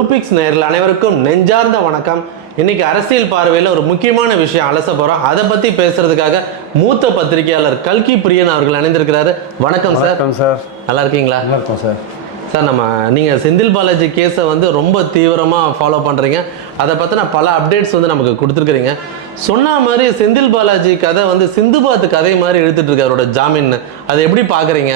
ப்ளூபிக்ஸ் நேயர்கள் அனைவருக்கும் நெஞ்சார்ந்த வணக்கம். இன்னைக்கு அரசியல் பார்வையில் ஒரு முக்கியமான விஷயம் அலச போறோம். அதை பத்தி பேசுறதுக்காக மூத்த பத்திரிகையாளர் கல்கி பிரியன் அவர்கள் இணைந்திருக்கிறாரு. வணக்கம் சார். வணக்கம் சார். நல்லா இருக்கீங்களா? நல்லா இருக்கோம் சார். சார் நம்ம நீங்கள் செந்தில் பாலாஜி கேஸை வந்து ரொம்ப தீவிரமாக ஃபாலோ பண்ணுறீங்க அதை பற்றின பல அப்டேட்ஸ் வந்து நமக்கு கொடுத்துருக்குறீங்க. சொன்ன மாதிரி செந்தில் பாலாஜி கதை வந்து சிந்துபாத் கதை மாதிரி இழுத்துட்டு இருக்கு அவரோட ஜாமீன் அதை எப்படி பார்க்குறீங்க?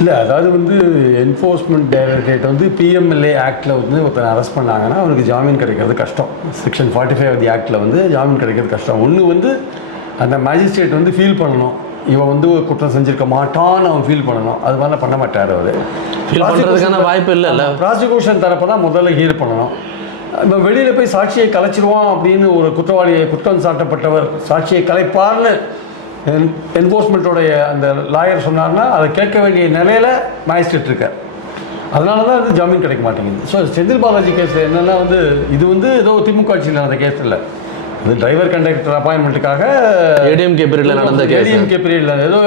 இல்லை அதாவது வந்து என்ஃபோர்ஸ்மெண்ட் டைரக்டரேட் வந்து பிஎம்எல்ஏ ஆக்டில் வந்து ஒருத்தர் அரெஸ்ட் பண்ணாங்கன்னா அவனுக்கு ஜாமீன் கிடைக்கிறது கஷ்டம். செக்ஷன் ஃபார்ட்டி ஃபைவ் தி ஆக்டில் வந்து ஜாமீன் கிடைக்கிறது கஷ்டம். ஒன்று வந்து அந்த மேஜிஸ்ட்ரேட் வந்து ஃபீல் பண்ணணும். இவன் வந்து ஒரு குற்றம் செஞ்சிருக்க மாட்டான்னு அவன் ஃபீல் பண்ணணும். அது மாதிரிலாம் பண்ண மாட்டார் அவர். பண்றதுக்கான வாய்ப்பு இல்லைல்ல? ப்ராசிக்யூஷன் தரப்பை தான் முதல்ல ஹீர் பண்ணணும். இப்போ வெளியில் போய் சாட்சியை கலைச்சிருவான் அப்படின்னு ஒரு குற்றவாளியை குற்றம் சாட்டப்பட்டவர் சாட்சியை கலைப்பார்னு என்ஃபோர்ஸ்மெண்ட்டோடைய அந்த லாயர் சொன்னார்னா அதை கேட்க வேண்டிய நிலையில் மேஜிஸ்ட்ரேட் இருக்கார். அதனால தான் வந்து ஜாமீன் கிடைக்க மாட்டேங்குது. ஸோ செந்தில் பாலாஜி கேஸில் என்னென்னா வந்து இது வந்து ஏதோ திமுக ஆட்சியில் நடந்த கேஸ் இல்லை. இது டிரைவர் கண்டக்டர் அப்பாயின்மெண்ட்டுக்காக ஏடிஎம்கே பீரியடில் நடந்த ஏடிஎம்கே பீரியட்ல ஏதோ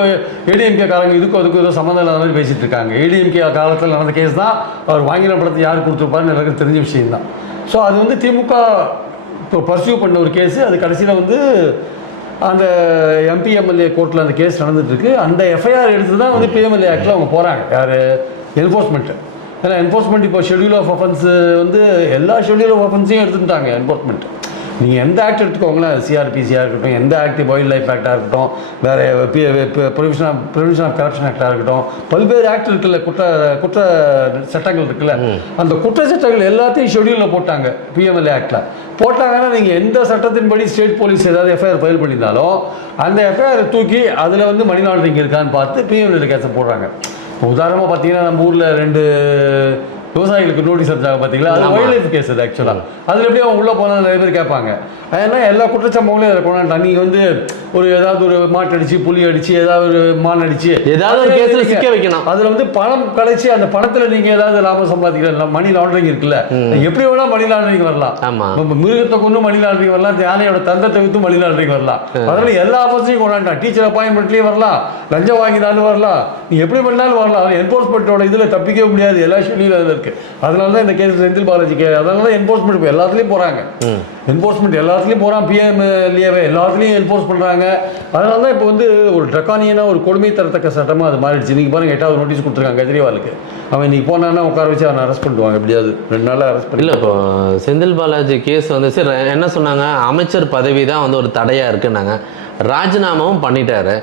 ஏடிஎம்கே காரங்க இதுக்கும் அதுக்கும் ஏதோ சம்மந்தம் இல்லாத மாதிரி பேசிட்டு இருக்காங்க. ஏடிஎம்கே காலத்தில் நடந்த கேஸ் தான் அவர் வாங்கின படத்தை யார் கொடுத்துருப்பாருன்னு எனக்கு தெரிஞ்ச விஷயம் தான். ஸோ அது வந்து திமுக இப்போ பர்சியூ பண்ண ஒரு கேஸ் அது கடைசியில் வந்து அந்த எம்பி எம்எல்ஏ கோர்ட்டில் அந்த கேஸ் நடந்துட்டுருக்கு. அந்த எஃப்ஐஆர் எடுத்து தான் வந்து பிஎம்எல்ஏ ஆக்டில் அவங்க போகிறாங்க யார்? என்ஃபோர்ஸ்மெண்ட்டு ஏன்னா என்ஃபோர்ஸ்மெண்ட் இப்போ ஷெடியூல் ஆஃப் அஃபென்ஸு வந்து எல்லா ஷெடியூல் ஆஃப் அஃபென்ஸையும் எடுத்துட்டாங்க என்ஃபோர்ஸ்மெண்ட் நீங்கள் எந்த ஆக்ட் எடுத்துக்கோங்களேன்? சிஆர்பிசியாக இருக்கட்டும் எந்த ஆக்ட் வைல்ட் லைஃப் ஆக்டாக இருக்கட்டும் வேறு provision of provision of corruption ஆக்டாக இருக்கட்டும் பல்வேறு ஆக்ட் இருக்குல்ல குற்ற குற்ற சட்டங்கள் இருக்குல்ல அந்த குற்ற சட்டங்கள் எல்லாத்தையும் ஷெடியூலில் போட்டாங்க பிஎம்எல்ஏ ஆக்டில் போட்டாங்கன்னா நீங்கள் எந்த சட்டத்தின்படி ஸ்டேட் போலீஸ் ஏதாவது எஃப்ஐஆர் ஃபைல் பண்ணியிருந்தாலும் அந்த எஃப்ஐஆர் தூக்கி அதில் வந்து மணி லாண்டரிங் இருக்கான்னு பார்த்து பிஎம்எல்ஏ கேஸை போடுறாங்க. உதாரணமாக பார்த்தீங்கன்னா நம்ம ஊரில் ரெண்டு விவசாயிகளுக்கு நோட்டீஸ் அடிச்சாங்க பார்த்தீங்களா அது. வைல்ட் லைஃப் கேஸ் அது ஆக்சுவலாக அதில் எப்படி அவங்க உள்ளே போனால் நிறைய பேர் கேட்பாங்க. ஏன்னா எல்லா குற்றச்சம்பவங்களையும் அதில் கொண்டாண்டாங்க நீங்கள் வந்து ஒரு ஏதாவது ஒரு மாட்டு அடிச்சு புலி அடிச்சு ஏதாவது ஒரு மான் அடிச்சு ஏதாவது ஒரு கேஸ்ல சிக்க வைக்கணும். அதில் வந்து பணம் கழிச்சு அந்த பணத்தில் நீங்கள் ஏதாவது லாபம் சம்பாதிக்கிற மணி லாண்டரிங் இருக்குல்ல. எப்படி வேணா மணி லாண்டரிங் வரலாம். நம்ம மிருகத்தை கொண்டு மணி லாண்டரிங் வரலாம். யானையோட தந்தத்தை வித்து மணி லாண்டரிங் வரலாம். அதனால எல்லா ஆஃபர்ஸையும் கொண்டாண்டான் டீச்சர் அப்பாயின்மெண்ட்லேயும் வரலாம். லஞ்சம் வாங்கினாலும் வரலாம். நீ எப்படி பண்ணாலும் வரலாம். என்ஃபோர்ஸ்மெண்ட்டோட இதில் தப்பிக்கவே முடியாது. எல்லா ஷெடியூலும் அதில் இருக்குது அதனால தான் இந்த கேஸ் செந்தில் பாலாஜிக்கு அதனால தான் என்ஃபோர்ஸ்மெண்ட் எல்லாத்துலேயும் போகிறாங்க என்ஃபோர்ஸ்மெண்ட் எல்லாத்துலேயும் போகிறான் பிஎம்எல்ஏவே எல்லாத்துலேயும் என்ஃபோர்ஸ் பண்ணுறாங்க அதனால தான் இப்போ வந்து ஒரு ட்ரக்கானியனாக ஒரு கொடுமை தரத்தக்க சட்டமாக அது மாறிடுச்சு. இன்றைக்கி பாருங்க எட்டாவது நோட்டீஸ் கொடுத்துருக்காங்க கெஜ்ரிவாலுக்கு. அவன் இன்னைக்கு போனான்னா உட்கார வச்சு அவனை அரெஸ்ட் பண்ணுவாங்க எப்படியாவது. ரெண்டு நாளாக அரெஸ்ட் பண்ணி இல்லை இப்போ செந்தில் பாலாஜி கேஸ் வந்து சரி என்ன சொன்னாங்க? அமைச்சர் பதவி தான் வந்து ஒரு தடையாக இருக்குன்னாங்க. ராஜினாமாவும் பண்ணிட்டாரு.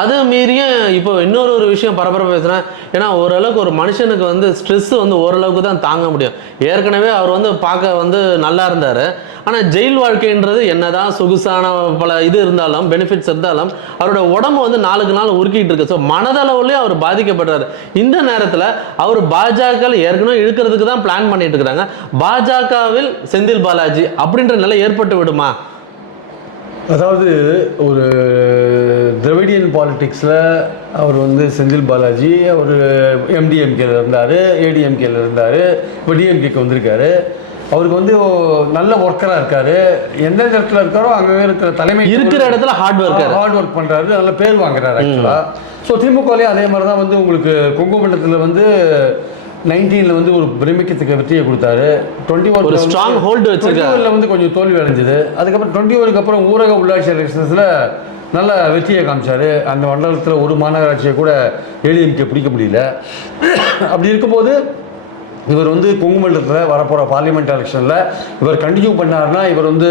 அது மீறியும் இப்போ இன்னொரு ஒரு விஷயம் பரபரப்பு பேசுகிறேன் ஏன்னா ஓரளவுக்கு ஒரு மனுஷனுக்கு வந்து ஸ்ட்ரெஸ் வந்து ஓரளவுக்கு தான் தாங்க முடியும். ஏற்கனவே அவர் வந்து பார்க்க வந்து நல்லா இருந்தார். ஆனால் ஜெயில் வாழ்க்கைன்றது என்னதான் சொகுசான பல இது இருந்தாலும் பெனிஃபிட்ஸ் இருந்தாலும் அவரோட உடம்பு வந்து நாளுக்கு நாள் உருக்கிட்டு இருக்கு. ஸோ மனதளவுலேயும் அவர் பாதிக்கப்படுறாரு. இந்த நேரத்தில் அவர் பாஜக ஏற்கனவே இழுக்கிறதுக்கு தான் பிளான் பண்ணிட்டு இருக்கிறாங்க. பாஜகவில் செந்தில் பாலாஜி அப்படின்ற நிலை ஏற்பட்டு விடுமா? அதாவது ஒரு திராவிடியன் பாலிடிக்ஸில் அவர் வந்து செந்தில் பாலாஜி அவர் எம்டிஎம்கேல இருந்தார் ஏடிஎம்கேல இருந்தார் இப்போ டிஎம்கேக்கு வந்திருக்காரு. அவருக்கு வந்து நல்ல ஒர்க்கராக இருக்காரு. எந்த இடத்துல இருக்காரோ அங்கே இருக்கிற தலைமை இருக்கிற இடத்துல ஹார்ட் ஒர்க்கர் ஹார்ட் ஒர்க் பண்ணுறாரு நல்ல பேர் வாங்குறாரு ஆக்சுவலாக ஸோ திமுகலேயும் அதே மாதிரி தான் வந்து உங்களுக்கு குங்குமண்டலத்தில் வந்து நைன்டீனில் வந்து ஒரு பிரமிக்கத்துக்கு வெற்றியை கொடுத்தாரு. டுவெண்ட்டி ஒன் ஒரு strong hold வச்சிருக்காரு. வந்து கொஞ்சம் தோல்வி அடைஞ்சது. அதுக்கப்புறம் டுவெண்ட்டி ஒனுக்கு அப்புறம் ஊரக உள்ளாட்சி எலெக்ஷன்ஸில் நல்ல வெற்றியை காமிச்சாரு. அந்த மண்டலத்தில் ஒரு மாநகராட்சியை கூட ஏடிஎம்கே பிடிக்க முடியல. அப்படி இருக்கும்போது இவர் வந்து குங்குமண்டலத்தில் வரப்போகிற பார்லிமெண்ட் எலெக்ஷனில் இவர் கண்டினியூ பண்ணாருன்னா இவர் வந்து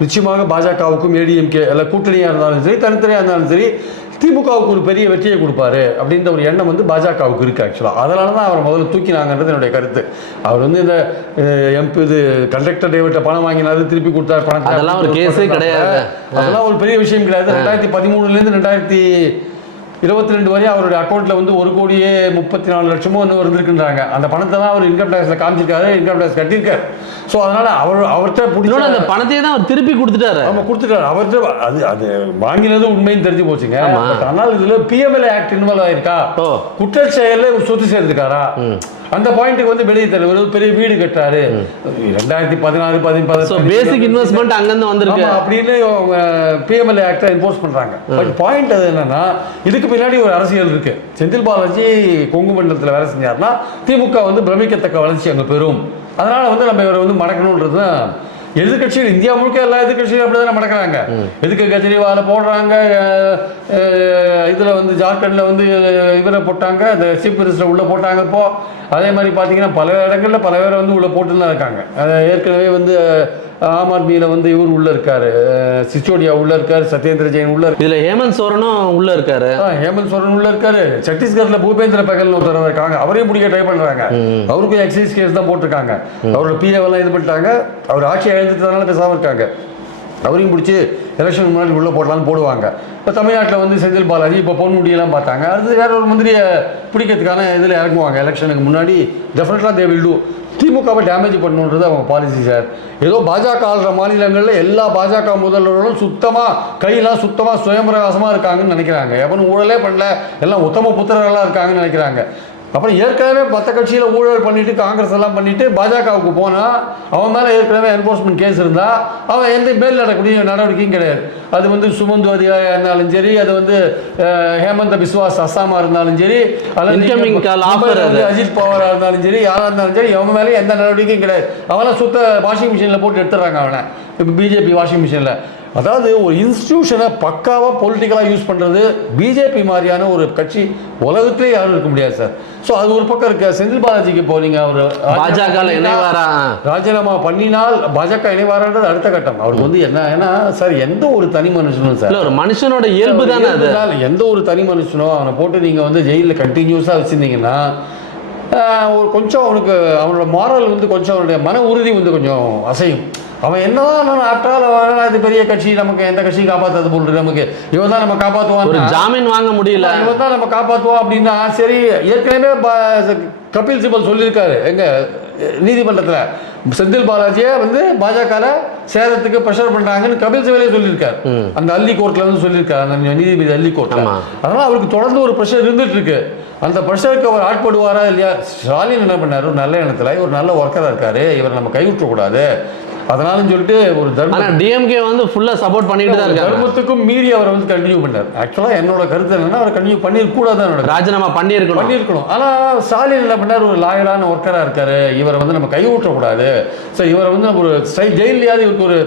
நிச்சயமாக பாஜகவுக்கும் ஏடிஎம்கே எல்லாம் கூட்டணியாக இருந்தாலும் சரி தனித்தனியாக இருந்தாலும் சரி திமுகவுக்கு ஒரு பெரிய வெற்றியை கொடுப்பாரு அப்படின்ற ஒரு எண்ணம் வந்து பாஜகவுக்கு இருக்குது ஆக்சுவலாக அதனால தான் அவரை முதல்ல தூக்கினாங்கன்றது என்னுடைய கருத்து. அவர் வந்து இந்த எம்பி இது கண்டக்டர் டிரைவர்கிட்ட பணம் வாங்கினாரு திருப்பி கொடுத்தாரு பணத்தை அதெல்லாம் ஒரு கேஸே கிடையாது. அதெல்லாம் ஒரு பெரிய விஷயம் கிடையாது. ரெண்டாயிரத்தி பதிமூணுலேருந்து ரெண்டாயிரத்தி இருபத்தி ரெண்டு வரை அவருடைய அக்கௌண்ட்டில் வந்து ஒரு கோடியே முப்பத்தி நாலு லட்சமோ இன்னும் இருந்திருக்குன்றாங்க. அந்த பணத்தை தான் அவர் இன்கம் டேக்ஸில் காமிச்சிருக்காரு இன்கம் டேக்ஸ் கட்டியிருக்காரு. ஸோ அதனால் அவர் அவர்கிட்ட இன்னொன்று பிடிச்ச அந்த பணத்தையே தான் அவர் திருப்பி கொடுத்துட்டாரு. நம்ம கொடுத்துட்டாரு. அவர்கிட்ட அது அது வாங்கினது உண்மைன்னு தெரிஞ்சு போச்சுங்க. ஆனால் இதில் பிஎம்எல்ஏ ஆக்ட் இன்வால்வ் ஆயிருக்கா? ஓ. குற்றச் செயலில் சொத்து சேர்ந்துக்காரா அந்த பாயிண்ட்டுக்கு வந்து வெளியே தர ஒரு பெரிய வீடு கட்டாரு ரெண்டாயிரத்தி பதினாறு ஸோ பதினஞ்சு பேசிக் இன்வெஸ்ட்மெண்ட் அங்கேருந்து வந்திருக்கு. அப்படின்னு அவங்க பிஎம்எல்ஏ ஆக்டை என்ஃபோர்ஸ் பண்றாங்க. பட் பாயிண்ட் அது என்னன்னா இதுக்கு பின்னாடி ஒரு அரசியல் இருக்கு. செந்தில் பாலாஜி கொங்கு மண்டலத்தில் வேலை செஞ்சாருன்னா திமுக வந்து பிரமிக்கத்தக்க வளர்ச்சி அங்கே பெறும். அதனால் வந்து நம்ம இவரை வந்து மடக்கணுன்றது தான் எதிர்கட்சிகள் இந்தியா முழுக்க எல்லா எதிர்கட்சிகளும் அப்படி தானே மடக்கிறாங்க எதுக்கு கெஜ்ரிவாலை போடுறாங்க இதில் வந்து ஜார்க்கண்டில் வந்து இவரை போட்டாங்க இந்த சீஃப் மினிஸ்டர் உள்ளே போட்டாங்க இப்போ அதே மாதிரி பார்த்தீங்கன்னா பல இடங்களில் பல பேரை வந்து உள்ளே போட்டு தான் இருக்காங்க. அது ஏற்கனவே வந்து ஆம் ஆத்மியில் வந்து இவர் உள்ளே இருக்கார். சிச்சோடியா உள்ளே இருக்கார் சத்யேந்திர ஜெயின் உள்ளே இதுல ஹேமந்த் சோரனும் உள்ள இருக்காரு. ஹேமந்த் சோரன் உள்ள இருக்காரு. சத்தீஸ்கர்ல பூபேந்திர பகல் ஒருத்தர் இருக்காங்க. அவரையும் பிடிக்க ட்ரை பண்றாங்க. அவருக்கும் எக்ஸைஸ் கேஸ் தான் போட்டிருக்காங்க. அவரோட பிஏ எல்லாம் இது பண்ணிட்டாங்க. அவர் ஆட்சி இழந்துட்டதுனால பேசாம இருக்காங்க. அவரையும் பிடிச்சி எலெக்ஷனுக்கு முன்னாடி உள்ளே போடலான்னு போடுவாங்க. இப்போ தமிழ்நாட்டில் வந்து செந்தில் பாலாஜி இப்போ பொன்முடியெல்லாம் பார்த்தாங்க. அடுத்து வேற ஒரு மந்திரியை பிடிக்கிறதுக்கான இதில் இறங்குவாங்க. எலெக்ஷனுக்கு முன்னாடி டெஃபினட்டாக தே வில் டூ திமுகவை டேமேஜ் பண்ணணுன்றது அவங்க பாலிசி சார் ஏதோ பாஜக ஆளுற மாநிலங்களில் எல்லா பாஜக முதல்வர்களும் சுத்தமாக கையெல்லாம் சுத்தமாக சுயம்பிரகாசமாக இருக்காங்கன்னு நினைக்கிறாங்க. எவனும் ஊழலே பண்ணல. எல்லாம் உத்தம புத்திரர்களாக இருக்காங்கன்னு நினைக்கிறாங்க. அப்புறம் ஏற்கனவே மற்ற கட்சியில் ஊழல் பண்ணிட்டு காங்கிரஸ் எல்லாம் பண்ணிட்டு பாஜகவுக்கு போனால் அவன் மேலே ஏற்கனவே என்ஃபோர்ஸ்மெண்ட் கேஸ் இருந்தால் அவன் எந்த மேல் நடக்கக்கூடிய நடவடிக்கையும் கிடையாது. அது வந்து சுமந்து அதிகாரியாக இருந்தாலும் சரி அது வந்து ஹேமந்த பிஸ்வாஸ் அஸ்ஸாமா இருந்தாலும் சரி offer வந்து அது. அஜித் பவாரா இருந்தாலும் சரி யாராக இருந்தாலும் சரி அவன் மேலே எந்த நடவடிக்கையும் கிடையாது. அவனை சுத்த வாஷிங் மிஷினில் போட்டு எடுத்துறாங்க அவனை. இப்போ பிஜேபி வாஷிங் மிஷினில் அதாவது ஒரு இன்ஸ்டிடியூஷனை பக்காவாக பொலிட்டிக்கலாக யூஸ் பண்ணுறது பிஜேபி மாதிரியான ஒரு கட்சி உலகத்திலே யாரும் இருக்க முடியாது சார் ஸோ அது ஒரு பக்கம் இருக்கு. செந்தில் பாலாஜிக்கு போறீங்க அவர் பாஜக இணைவாரா ராஜினாமா பண்ணினால் பாஜக இணைவாரன்றது அடுத்த கட்டம். அவருக்கு வந்து என்ன ஏன்னா சார் எந்த ஒரு தனி மனுஷனும் சார் இல்ல ஒரு மனுஷனோட இயல்பு தானே எந்த ஒரு தனி மனுஷனோ அவனை போட்டு நீங்கள் வந்து ஜெயிலில் கண்டினியூஸாக வச்சுருந்தீங்கன்னா ஒரு கொஞ்சம் அவனுக்கு அவனோட மாரல் வந்து கொஞ்சம் அவனுடைய மன உறுதி வந்து கொஞ்சம் அசையும். அவன் என்னதான் ஆஃப்டர் ஆல் இது பெரிய கட்சி நமக்கு எந்த கட்சியும் காப்பாற்றாது போல் நமக்கு. இவன் தான் நம்ம ஒரு காப்பாற்றுவான் ஜாமீன் வாங்க முடியல. இவன் தான் நம்ம காப்பாற்றுவோம் அப்படின்னா சரி ஏற்கனவே கபில் சிபல் சொல்லியிருக்காரு. எங்க நீதிமன்றத்தில். செந்தில் பாலாஜியை வந்து பாஜகவில் சேதத்துக்கு ப்ரெஷர் பண்ணுறாங்கன்னு கபில் சிபலே சொல்லியிருக்காரு. அந்த அள்ளி கோர்ட்டில் வந்து சொல்லியிருக்காரு அந்த நீதிபதி அள்ளி கோர்ட். அதனால் அவருக்கு தொடர்ந்து ஒரு ப்ரெஷர் இருந்துட்டு இருக்கு அந்த ப்ரெஷருக்கு அவர் ஆட்படுவாரா இல்லையா? ஸ்டாலின் என்ன பண்ணாரு? ஒரு நல்ல எண்ணத்தில் இவர் நல்ல ஒர்க்கராக இருக்காரு. இவரை நம்ம கைவிட்டக்கூடாது அதனாலும் சொல்லிட்டு ஒரு தர்ம ஆனா டிஎம்கே வந்து ஃபுல்லா சப்போர்ட் பண்ணிட்டு தான் இருக்காங்க. தர்மத்துக்கும் மீறி அவரை வந்து கண்டினியூ பண்ணார் ஆக்சுவலாக என்னோட கருத்து என்னன்னா அவர் கண்டினியூ பண்ணிருக்கூடாது என்னோட ராஜினாமா பண்ணியிருக்கணும். பண்ணியிருக்கணும். ஆனால் ஸ்டாலின் என்ன பண்ணார்? ஒரு லாயலான ஒர்க்கராக இருக்காரு. இவரை வந்து நம்ம கை விட்டக்கூடாது ஸோ இவரை வந்து நம்ம ஒரு ஜெயிலையாவது இவருக்கு ஒரு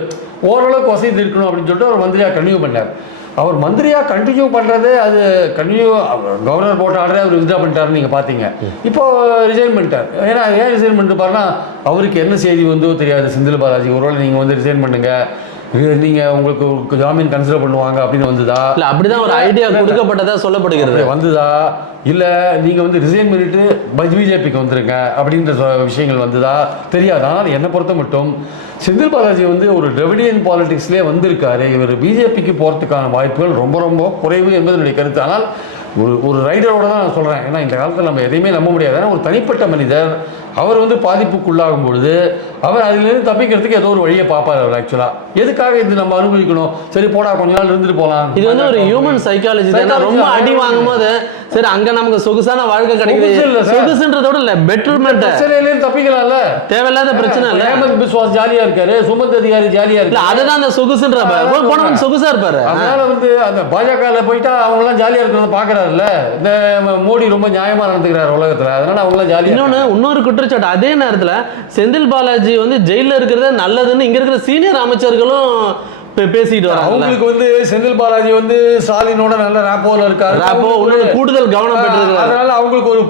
ஓரளவுக்கு வசதி இருக்கணும் அப்படின்னு சொல்லிட்டு அவர் மந்திரியாக கண்டினியூ பண்ணார். அவர் மந்திரியாக கண்டினியூ பண்ணுறது அது கண்டினியூ கவர்னர் போட்ட ஆர்டரே அவர் வித்ரா பண்ணிட்டாருன்னு நீங்கள் பார்த்தீங்க. இப்போ ரிசைன் பண்ணிட்டார். ஏன்னா ஏன் ரிசைன் பண்ணிட்டு பாருன்னா அவருக்கு என்ன செய்தி வந்தோ தெரியாது. செந்தில் பாலாஜி ஒருவேளை நீங்கள் வந்து ரிசைன் பண்ணுங்கள் நீங்கள் உங்களுக்கு ஜாமீன் கன்சிடர் பண்ணுவாங்க அப்படின்னு வந்ததா? இல்ல அப்படிதான் ஒரு ஐடியா கொடுக்கப்பட்டதா சொல்லப்படுகிறது. வந்ததா? இல்லை நீங்கள் வந்து ரிசைன் பண்ணிட்டு பிஜேபிக்கு வந்துருங்க அப்படின்ற விஷயங்கள் வந்ததா? தெரியாது. ஆனால் என்னை பொறுத்த மட்டும் செந்தில் பாலாஜி வந்து ஒரு டிரவிடியன் பாலிடிக்ஸ்லேயே வந்திருக்காரு. இவர் பிஜேபிக்கு போகிறதுக்கான வாய்ப்புகள் ரொம்ப ரொம்ப குறைவு என்பது என்னுடைய கருத்து. ஆனால் ஒரு ஒரு ரைடரோட தான் நான் சொல்கிறேன் ஏன்னா இந்த காலத்தில் நம்ம எதையுமே நம்ப முடியாது. ஏன்னா ஒரு தனிப்பட்ட மனிதர் அவர் வந்து பாதிப்புக்குள்ளாகும் பொழுது அவர் அதிலிருந்து தப்பிக்கிறதுக்கு ஏதோ ஒரு வழியை பார்ப்பார் அவர் ஆக்சுவலாக எதுக்காக இது நம்ம அனுபவிக்கணும்? சரி போடா கொஞ்ச நாள் இருந்துட்டு போகலாம். இது வந்து ஒரு ஹியூமன் சைக்காலஜி தானே. ரொம்ப. அடி வாங்கும் போது சரி அங்க நமக்கு சொகுசான வாழ்க்கை கிடைக்குது. சொகுசுன்றதோட இல்ல பெட்டர்மெண்ட் பிரச்சனையிலேருந்து தப்பிக்கலாம்ல? தேவையில்லாத பிரச்சனை இல்ல. ஹேமந்த் பிஸ்வாஸ் ஜாலியா இருக்காரு சுமந்த் அதிகாரி ஜாலியா இல்ல இருக்காரு. அதுதான் அந்த சொகுசுன்ற போனவன் சொகுசா இருப்பாரு. அதனால வந்து அந்த பாஜகல போயிட்டா அவங்க எல்லாம் ஜாலியா இருக்கிறத பாக்குறாருல்ல இந்த மோடி ரொம்ப நியாயமா நடந்துக்கிறாரு உலகத்துல. அதனால அவங்க எல்லாம் ஜாலியா இன்னொன்னு இன்னொரு குற்றச்சாட்டு அதே நேரத்துல செந்தில் பாலாஜி வந்து ஜெயில இருக்கிறது நல்லதுன்னு இங்க இருக்கிற சீனியர் அமைச்சர்களும் பேசிட்டு வராங்க அவங்களுக்கு வந்து செந்தில் பாலாஜி வந்து ஸ்டாலினோட நல்ல ராப்போல இருக்காரு. ராப்போ இன்னொரு கூடுதல் கவனம் பெற்றிருக்கிறார். அதனால அவங்களுக்கு ஒரு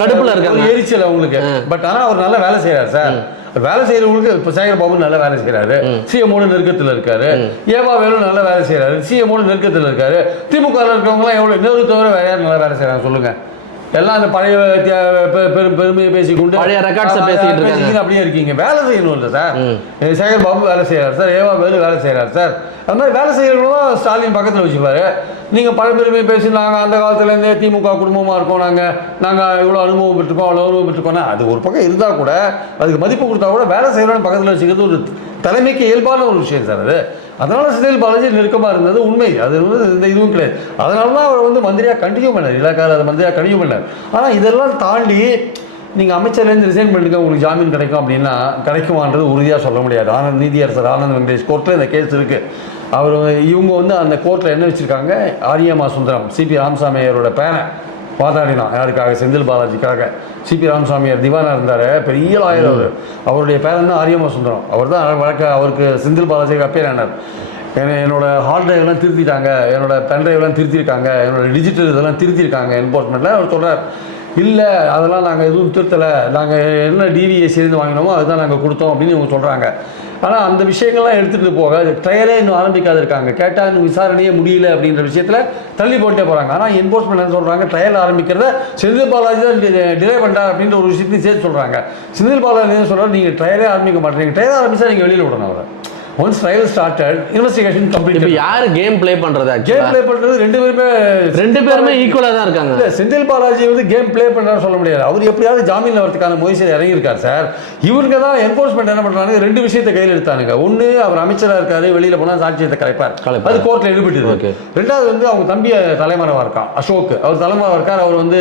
கடுப்புல இருக்காங்க. எரிச்சல் அவங்களுக்கு. பட் ஆனா அவர் நல்லா வேலை செய்யறாரு சார். வேலை செய்யறவங்களுக்கு இப்ப சேகர் பாபு நல்ல வேலை செய்யறாரு சிஎமோட நெருக்கத்துல இருக்காரு. ஏவா வேலு நல்ல வேலை செய்யறாரு சிஎமோட நெருக்கத்துல இருக்காரு. திமுக இருக்கிறவங்க எல்லாம் எவ்வளவு இன்னொரு தவிர வேற யார் நல்லா வேலை செய்யறாங்க சொல்லுங்க. எல்லாம் அந்த பழைய பெரும் பெருமையை பேசிக்கொண்டு பழைய ஆ, பேசிக்கிட்டு இருக்காங்க. அப்படியே இருக்கீங்க. வேலை செய்யணும் இல்லை சார். சேகர் பாபு வேலை செய்யறாரு சார். ஏவா வேலு வேலை செய்யறாரு சார். அது மாதிரி வேலை செய்யறவங்களும் ஸ்டாலின் பக்கத்தில் வச்சுப்பாரு. நீங்கள் பழம்பெருமை பேசி நாங்கள் அந்த காலத்துலேருந்தே திமுக குடும்பமாக இருக்கோம் நாங்கள் நாங்கள் இவ்வளோ அனுபவம் பெற்றிருக்கோம் அவ்வளோ அனுபவம் பெற்றிருக்கோம்னா அது ஒரு பக்கம் இருந்தால் கூட அதுக்கு மதிப்பு கொடுத்தா கூட வேலை செய்யறவங்க பக்கத்தில் வச்சுக்கிறது ஒரு தலைமைக்கு இயல்பான ஒரு விஷயம் சார் அது. அதனால செந்தில் பாலாஜி நெருக்கமாக இருந்தது. உண்மை. அது வந்து இந்த இதுவும் கிடையாது. அதனால தான் அவர் வந்து மந்திரியாக கண்டினியூ பண்ணார். இலாக்கார அதை மந்திரியாக கண்டினியூ பண்ணார். ஆனால் இதெல்லாம் தாண்டி நீங்கள் அமைச்சர்லேருந்து ரிசைன் பண்ணிருக்க உங்களுக்கு ஜாமீன் கிடைக்கும் அப்படின்னா கிடைக்குமான்றது உறுதியாக சொல்ல முடியாது. ஆனந்த் நீதியரசர் ஆனந்த் வெங்கடேஷ் கோர்ட்டில் இந்த கேஸ் இருக்குது அவர் இவங்க வந்து அந்த கோர்ட்டில் என்ன வச்சுருக்காங்க? ஆரியமா சுந்தரம் சிபி ராமசாமி ஐயரோட பேரன். வாதாடினான் யாருக்காக? செந்தில் பாலாஜிக்காக. சிபி ராமசாமியார் திவானா இருந்தார். பெரிய லாயர் அவர். அவருடைய பேரன் தான் ஆரியமா சுந்தரம் அவர் தான் வழக்க அவருக்கு செந்தில் பாலாஜிக்கு அப்பேர் ஆனார். என்னோட ஹார்ட் டிரைவ்லாம் திருத்திட்டாங்க. என்னோட பென் டிரைவ்லாம் திருத்திருக்காங்க என்னோட டிஜிட்டல் இதெல்லாம் திருத்திருக்காங்க என்போர்ட்மெண்ட்டில் அவர் சொல்கிறார் இல்லை அதெல்லாம் நாங்கள் எதுவும் திருத்தலை. நாங்கள் என்ன டிவிஎஸ்சிலேருந்து வாங்கினோமோ அதுதான் நாங்கள் கொடுத்தோம் அப்படின்னு இவங்க சொல்கிறாங்க ஆனால் அந்த விஷயங்கள்லாம் எடுத்துகிட்டு போக ட்ரையலே இன்னும் ஆரம்பிக்காது இருக்காங்க கேட்டால் இன்னும் விசாரணையே முடியல அப்படின்ற விஷயத்தில் தள்ளி போட்டே போகிறாங்க ஆனால் என்ஃபோர்ஸ்மெண்ட் என்ன சொல்கிறாங்க ட்ரையல் ஆரம்பிக்கிறத செந்தில் பாலாஜி தான் டிலே பண்ணுறார் அப்படின்ற ஒரு விஷயத்தையும் சேர்த்து சொல்கிறாங்க செந்தில் பாலாஜி என்ன சொல்கிறார் நீங்கள் ட்ரையலே ஆரம்பிக்க மாட்டேங்க. ட்ரையல் ஆரம்பித்தா நீங்கள் வெளியில் விடணும் அவரை. ஒன்ஸ் ட்ரையல் ஸ்டார்டட் இன்வெஸ்டிகேஷன் இப்போ கம்ப்ளீட் யாரு கேம் ப்ளே பண்றது கேம்? ப்ளே பண்ணுறது ரெண்டு பேருமே ரெண்டு பேருமே ஈக்குவலா தான் இருக்காங்க. இல்ல செந்தில் பாலாஜி வந்து கேம் ப்ளே பண்ணாரு சொல்ல முடியாது. அவர் எப்படியாவது ஜாமீன்ல வரதுக்கான முயற்சியில் இறங்கியிருக்கார் சார். இவருங்க தான் என்ஃபோர்ஸ்மெண்ட் என்ன பண்றாங்க? ரெண்டு விஷயத்தை கையில் எடுத்தானுங்க. ஒண்ணு அவர் அமைச்சரா இருக்காரு வெளியில போனா சாட்சியத்தை கலைப்பார். அது கோர்ட்ல Okay. ரெண்டாவது வந்து அவங்க தம்பி தலைமறைவா இருக்கான் அசோக். அவர் தலைமறைவா இருக்கார். அவர் வந்து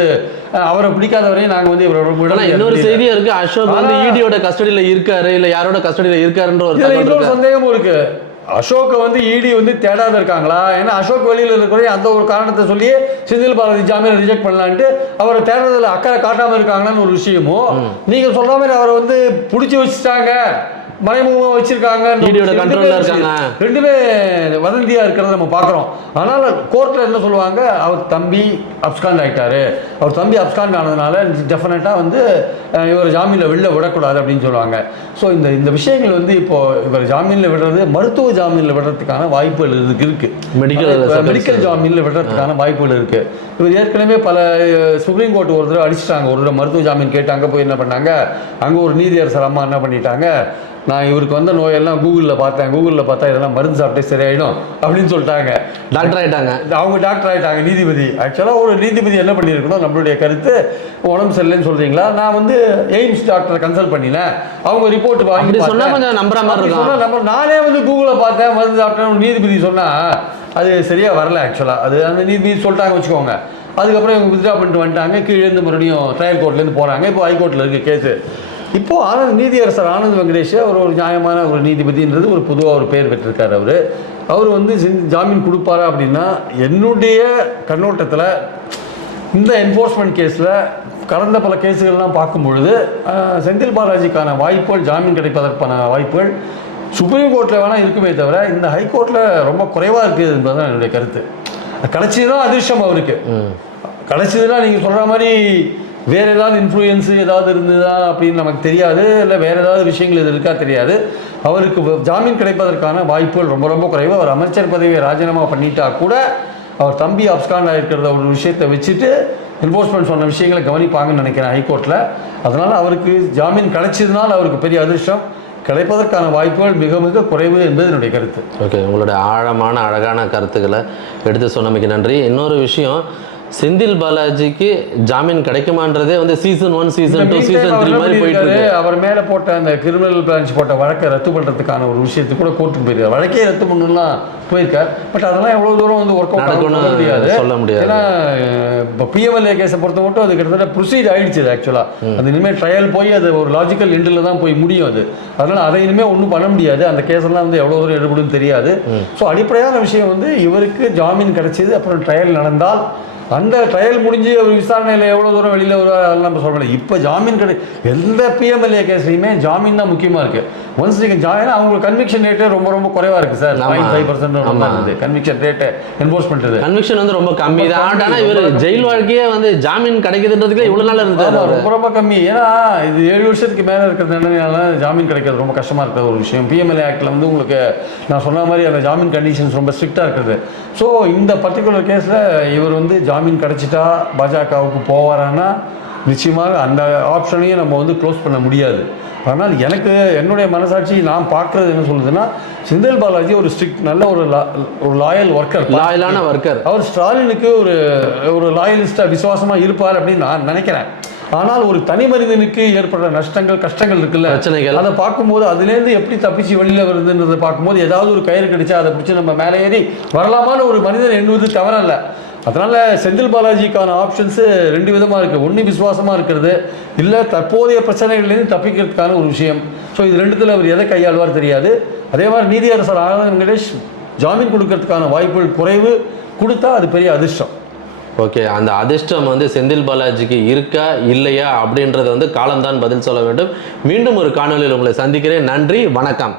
அவரை பிடிக்காதவரையும் நாங்க வந்து இவரோட. இன்னொரு செய்தியா இருக்கு. அசோக் வந்து ஆனா- இடியோட கஸ்டடியில இருக்காரு இல்ல யாரோட கஸ்டடியில இருக்காருன்ற ஒரு இருக்கு. சந்தேகமும் அசோக்கை வந்து இடி வந்து தேடாத இருக்காங்களா? ஏன்னா அசோக் வெளியில இருக்கிற அந்த ஒரு காரணத்தை சொல்லி செந்தில் பாலாஜி ஜாமீன் ரிஜெக்ட் பண்ணலான்ட்டு அவரை தேடுறதுல அக்கறை காட்டாம இருக்காங்கன்னு ஒரு விஷயமும். நீங்க சொல்ற மாதிரி அவரை வந்து பிடிச்சி வச்சுட்டாங்க. மறைமுகமா வச்சிருக்காங்க. ED யோட control ல இருக்காங்க. ரெண்டுமே வதந்தியா இருக்கிறத நம்ம பார்க்குறோம். ஆனால் கோர்ட்டில் என்ன சொல்லுவாங்க? அவர் தம்பி அப்ஸ்காண்ட் ஆயிட்டாரு. அவர் தம்பி அப்ஸ்காண்ட் ஆனதுனால டெஃபினட்டாக வந்து இவர் ஜாமீனில் வெளில விடக்கூடாது அப்படின்னு சொல்லுவாங்க. ஸோ இந்த இந்த விஷயங்கள் வந்து இப்போ இவர் ஜாமீனில் விடுறது மருத்துவ ஜாமீனில் விடுறதுக்கான வாய்ப்புகள் இதுக்கு இருக்கு. Medical மெடிக்கல் ஜாமீனில் விடுறதுக்கான வாய்ப்புகள் இருக்கு. இவர் ஏற்கனவே பல சுப்ரீம் கோர்ட் ஒரு தடவை அடிச்சிட்டாங்க. ஒரு தடவை மருத்துவ ஜாமீன் கேட்டு அங்கே போய் என்ன பண்ணாங்க? அங்கே ஒரு நீதியரசர் அம்மா என்ன பண்ணிட்டாங்க? நான் இவருக்கு வந்த நோயெல்லாம் கூகுளில் பார்த்தேன். கூகுளில் பார்த்தா இதெல்லாம் மருந்து சாப்பிட்டே சரியாயிடும் அப்படின்னு சொல்லிட்டாங்க. டாக்டர் ஆயிட்டாங்க. அவங்க டாக்டர் ஆயிட்டாங்க நீதிபதி. ஆக்சுவலாக ஒரு நீதிபதி என்ன பண்ணியிருக்கணும்? நம்மளுடைய கருத்து. உடம்பு சரியில்லைன்னு சொல்றீங்களா? நான் வந்து எய்ம்ஸ் டாக்டரை கன்சல்ட் பண்ணினேன். அவங்க ரிப்போர்ட் வாங்கி அப்படி சொன்னா பார்த்தேன். கொஞ்சம் நம்புற மாதிரி இருக்கும். நம்ம நானே வந்து கூகுளில் பார்த்தேன். மருந்து சாப்பிட்டேன் நீதிபதி சொன்னா அது சரியா வரல ஆக்சுவலாக அது அந்த நீதிபதி சொல்லிட்டாங்க வச்சுக்கோங்க. அதுக்கப்புறம் இவங்க வித்ரா பண்ணிட்டு வந்துட்டாங்க. கீழே இருந்து மறுபடியும் ட்ரையல் கோர்ட்லேருந்து போகிறாங்க இப்போ ஹைகோர்ட்டில் இருக்கு கேஸு இப்போ ஆனந்த் நீதியரசர் ஆனந்த் வெங்கடேஷ் அவர் ஒரு நியாயமான ஒரு நீதிபதின்றது ஒரு பொதுவாக ஒரு பேர் பெற்றிருக்காரு அவர். அவர் வந்து ஜாமீன் கொடுப்பாரா அப்படின்னா என்னுடைய கண்ணோட்டத்தில் இந்த என்ஃபோர்ஸ்மெண்ட் கேஸில் கடந்த பல கேஸுகள்லாம் பார்க்கும் பொழுது அஹ், செந்தில் பாலாஜிக்கான வாய்ப்புகள் ஜாமீன் கிடைப்பதற்கான வாய்ப்புகள் சுப்ரீம் கோர்ட்டில் வேணால் இருக்குமே தவிர இந்த ஹைகோர்ட்டில் ரொம்ப குறைவாக இருக்குது என்பதுதான் என்னுடைய கருத்து. கடைசிதான் அதிர்ஷ்டம் அவருக்கு. கடைசிதுனா நீங்கள் சொல்கிற மாதிரி வேறு ஏதாவது இன்ஃப்ளூயன்ஸு ஏதாவது இருந்ததா அப்படின்னு நமக்கு தெரியாது இல்லை வேறு ஏதாவது விஷயங்கள் இது இருக்கா தெரியாது. அவருக்கு ஜாமீன் கிடைப்பதற்கான வாய்ப்புகள் ரொம்ப ரொம்ப குறைவு. அவர் அமைச்சர் பதவியை ராஜினாமா பண்ணிட்டா கூட அவர் தம்பி அப்ஸ்காண்ட் ஆகிருக்கிறத ஒரு விஷயத்தை வச்சுட்டு என்ஃபோர்ஸ்மெண்ட் சொன்ன விஷயங்களை கவனிப்பாங்கன்னு நினைக்கிறேன் ஹைகோர்ட்டில் அதனால் அவருக்கு ஜாமீன் கிடைச்சதுனால அவருக்கு பெரிய அதிர்ஷ்டம். கிடைப்பதற்கான வாய்ப்புகள் மிக மிக குறைவு என்பது என்னுடைய கருத்து. ஓகே உங்களுடைய ஆழமான அழகான கருத்துக்களை எடுத்து சொன்னமைக்கு நன்றி. இன்னொரு விஷயம் செந்தில் பாலாஜிக்கு ஜாமீன் கிடைக்குமான்றதே வந்து season one season two season three மாதிரி போயிட்டு இருக்கு. அவர் மேல போட்ட அந்த கிரிமினல் பிரான்ச் போட்ட வழக்கை ரத்து பண்றதுக்கான ஒரு விஷயத்துக்கு கூட கோர்ட்டுக்கு போயிருக்காரு. வழக்கே ரத்து பண்ணணும்லாம் போயிருக்கார். பட் அதெல்லாம் எவ்வளவு தூரம் வந்து ஒர்க் அவுட் முடியாது. சொல்ல முடியாது. ஏன்னா இப்போ பிஎம்எல்ஏ கேஸை பொறுத்த மட்டும் அது கிட்டத்தட்ட ப்ரொசீட் ஆயிடுச்சு அது ஆக்சுவலாக அது இனிமேல் ட்ரையல் போய் அது ஒரு லாஜிக்கல் எண்டில் தான் போய் முடியும் அது. அதனால அதை இனிமேல் ஒன்றும் பண்ண முடியாது. அந்த கேஸெல்லாம் வந்து எவ்வளோ தூரம் எடுபடும் தெரியாது. ஸோ அடிப்படையான விஷயம் வந்து இவருக்கு ஜாமீன் கிடைச்சது அப்புறம் ட்ரையல் நடந்தால் அந்த ட்ரையல் முடிஞ்சு அவர் விசாரணையில் எவ்வளோ தூரம் வெளியில் வருவார் அதெல்லாம் நம்ம சொல்ல முடியாது இப்போ ஜாமீன் கிடை எந்த பிஎம்எல்ஏ கேஸ்லையுமே ஜாமீன் தான் முக்கியமாக இருக்குது ஒன்ஸ் நீங்கள் ஜாமீன் அவங்க கன்விக்ஷன் ரேட்டே ரொம்ப ரொம்ப குறைவாக இருக்குது சார். பாயிண்ட் ஃபைவ் பர்சன்ட் ஆமா. கன்விக்ஷன் ரேட்டு என்ஃபோர்ஸ்மெண்ட் இது. கன்விக்ஷன் வந்து ரொம்ப கம்மி தான். ரொம்ப ஆனா கம்மி, இவர் ரொம்ப ஜெயில் வாழ்க்கையே வந்து ஜாமீன் கிடைக்குதுன்றதுக்கு இவ்வளவு நாள் அவரு. ரொம்ப ரொம்ப கம்மி. ஏன்னா இது ஏழு வருஷத்துக்கு மேலே இருக்கிற தண்டனையால ஜாமீன் கிடைக்கிறது ரொம்ப கஷ்டமாக இருக்கிற ஒரு விஷயம். பிஎம்எல்ஏ ஆக்டில் வந்து உங்களுக்கு நான் சொன்ன மாதிரி அந்த ஜாமீன் கண்டிஷன்ஸ் ரொம்ப ஸ்ட்ரிக்டாக இருக்குது ஸோ இந்த பர்டிகுலர் கேஸில் இவர் வந்து ஜாமீன் கிடைச்சிட்டா பாஜகவுக்கு போவாரான்னா நிச்சயமாக அந்த ஆப்ஷனையும் நம்ம வந்து க்ளோஸ் பண்ண முடியாது. ஆனால் எனக்கு என்னுடைய மனசாட்சி நான் பார்க்குறது என்ன சொல்லுதுன்னா செந்தில் பாலாஜி ஒரு ஸ்ட்ரிக்ட் நல்ல ஒரு ஒரு லாயல் ஒர்க்கர் லாயலான ஒர்க்கர் அவர் ஸ்டாலினுக்கு ஒரு ஒரு லாயலிஸ்டாக விசுவாசமாக இருப்பார் அப்படின்னு நான் நினைக்கிறேன். ஆனால் ஒரு தனி மனிதனுக்கு ஏற்படுற நஷ்டங்கள் கஷ்டங்கள் இருக்குல்ல பிரச்சனைகள். அதை பார்க்கும்போது அதுலேருந்து எப்படி தப்பிச்சு வெளியில வருதுன்றதை பார்க்கும்போது ஏதாவது ஒரு கயிறு கிடைச்சா அதை பிடிச்சி நம்ம மேலே ஏறி வரலாமான்னு ஒரு மனிதன் எண்ணுவது தவறல்ல. அதனால் செந்தில் பாலாஜிக்கான ஆப்ஷன்ஸு ரெண்டு விதமாக இருக்குது ஒன்று விசுவாசமாக இருக்கிறது இல்லை தற்போதைய பிரச்சனைகள்லேருந்து தப்பிக்கிறதுக்கான ஒரு விஷயம். ஸோ இது ரெண்டுத்தில் அவர் எதை கையாளுவார் தெரியாது. அதே மாதிரி நீதியரசர் ஆனந்த் வெங்கடேஷ் ஜாமீன் கொடுக்கறதுக்கான வாய்ப்புகள் குறைவு கொடுத்தா அது பெரிய அதிர்ஷ்டம். ஓகே அந்த அதிர்ஷ்டம் வந்து செந்தில் பாலாஜிக்கு இருக்கா இல்லையா அப்படின்றத வந்து காலம்தான் பதில் சொல்ல வேண்டும். மீண்டும் ஒரு காணொலியில் உங்களை சந்திக்கிறேன். நன்றி வணக்கம்.